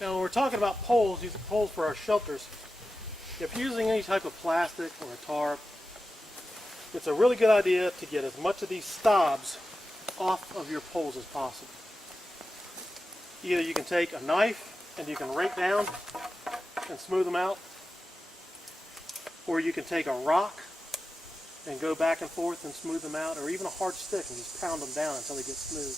Now when we're talking about poles, these are poles for our shelters. If you're using any type of plastic or a tarp, it's a really good idea to get as much of these stobs off of your poles as possible. Either you can take a knife and you can rake down and smooth them out, or you can take a rock and go back and forth and smooth them out, or even a hard stick and just pound them down until they get smooth.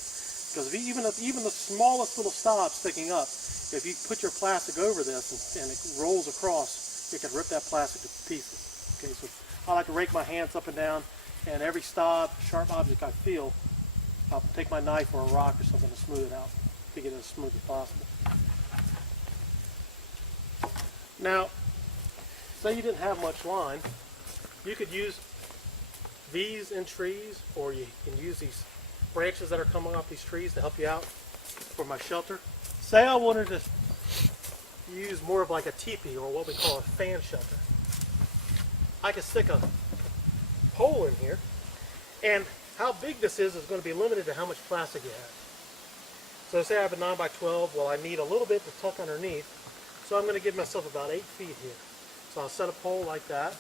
Because if even the smallest little stop sticking up, if you put your plastic over this and it rolls across, it can rip that plastic to pieces. Okay, so I like to rake my hands up and down, and every sharp object I feel, I'll take my knife or a rock or something to smooth it out, to get it as smooth as possible. Now, say you didn't have much line, you could use these in trees, or you can use these branches that are coming off these trees to help you out for my shelter. Say I wanted to use more of like a teepee, or what we call a fan shelter. I could stick a pole in here, and how big this is going to be limited to how much plastic you have. So say I have a 9x12, well I need a little bit to tuck underneath, so I'm going to give myself about 8 feet here. So I'll set a pole like that,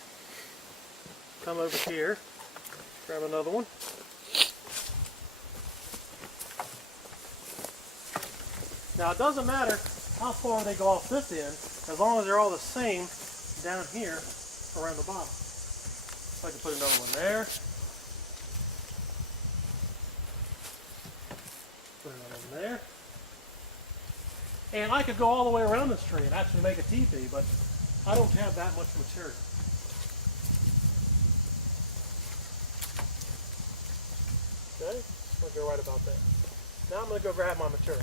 come over here, grab another one. Now it doesn't matter how far they go off this end, as long as they're all the same down here around the bottom. So I can put another one there. Put another one there. And I could go all the way around this tree and actually make a teepee, but I don't have that much material. Okay, I'm going to go right about there. Now I'm going to go grab my material.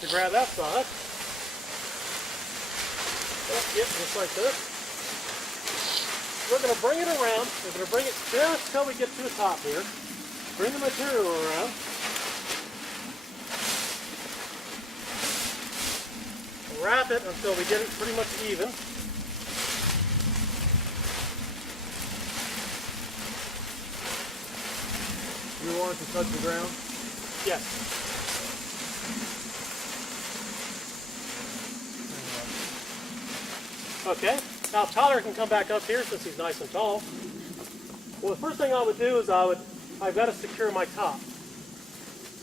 To grab that side, yep, just like this. We're going to bring it around. We're going to bring it just till we get to the top here. Bring the material around. Wrap it until we get it pretty much even. You want it to touch the ground? Yes. Okay, now Tyler can come back up here since he's nice and tall. Well, the first thing I would do is I've got to secure my top.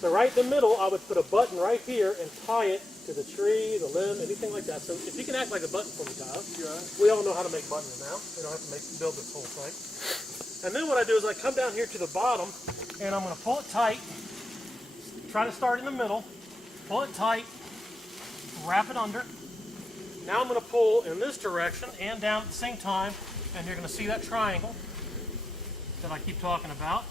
So right in the middle, I would put a button right here and tie it to the tree, the limb, anything like that. So if you can act like a button for me, Tyler. Yeah. We all know how to make buttons now. We don't have to build this whole thing. And then what I do is I come down here to the bottom, and I'm going to pull it tight. Try to start in the middle. Pull it tight. Wrap it under. Now I'm going to pull in this direction and down at the same time, and you're going to see that triangle that I keep talking about.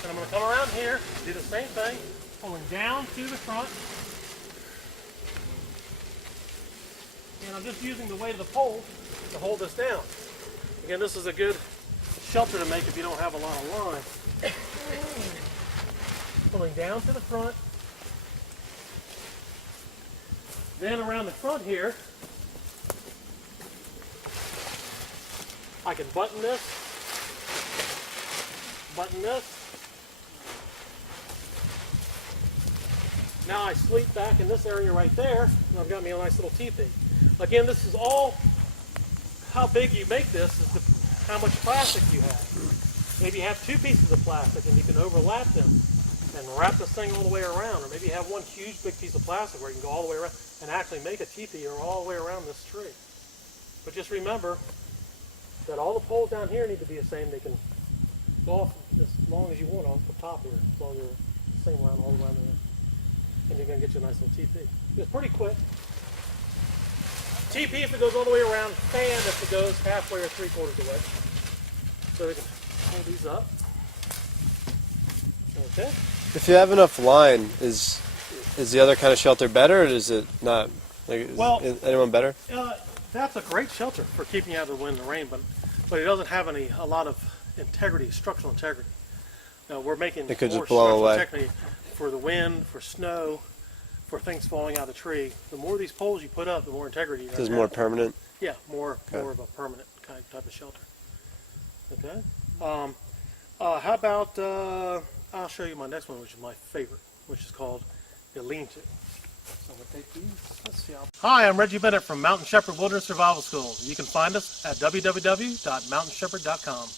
And I'm going to come around here, do the same thing, pulling down to the front. And I'm just using the weight of the pole to hold this down. Again, this is a good shelter to make if you don't have a lot of line. Pulling down to the front. Then around the front here, I can button this, Now I sleep back in this area right there, and I've got me a nice little teepee. Again, this is all how big you make this is how much plastic you have. Maybe you have 2 pieces of plastic and you can overlap them and wrap this thing all the way around, or maybe you have one huge big piece of plastic where you can go all the way around and actually make a teepee or all the way around this tree. But just remember that all the poles down here need to be the same. They can go off as long as you want off the top here, as long as you're the same around all the way there. And you're going to get you a nice little teepee. It's pretty quick. Teepee if it goes all the way around, fan if it goes halfway or 3/4 the way. So we can hold these up. Okay. If you have enough line, is the other kind of shelter better, or is it not? Like, is anyone better? That's a great shelter for keeping you out of the wind and the rain, but it doesn't have a lot of integrity, structural integrity. Now, we're making it could more just blow structural away. integrity for the wind, for snow, for things falling out of the tree. The more of these poles you put up, the more integrity you're going to have. More permanent? Yeah, more of a permanent type of shelter. Okay. How about, I'll show you my next one, which is my favorite. which is called a lean-to. So I'm going to take these. Let's see how. Hi, I'm Reggie Bennett from Mountain Shepherd Wilderness Survival School. You can find us at www.mountainshepherd.com.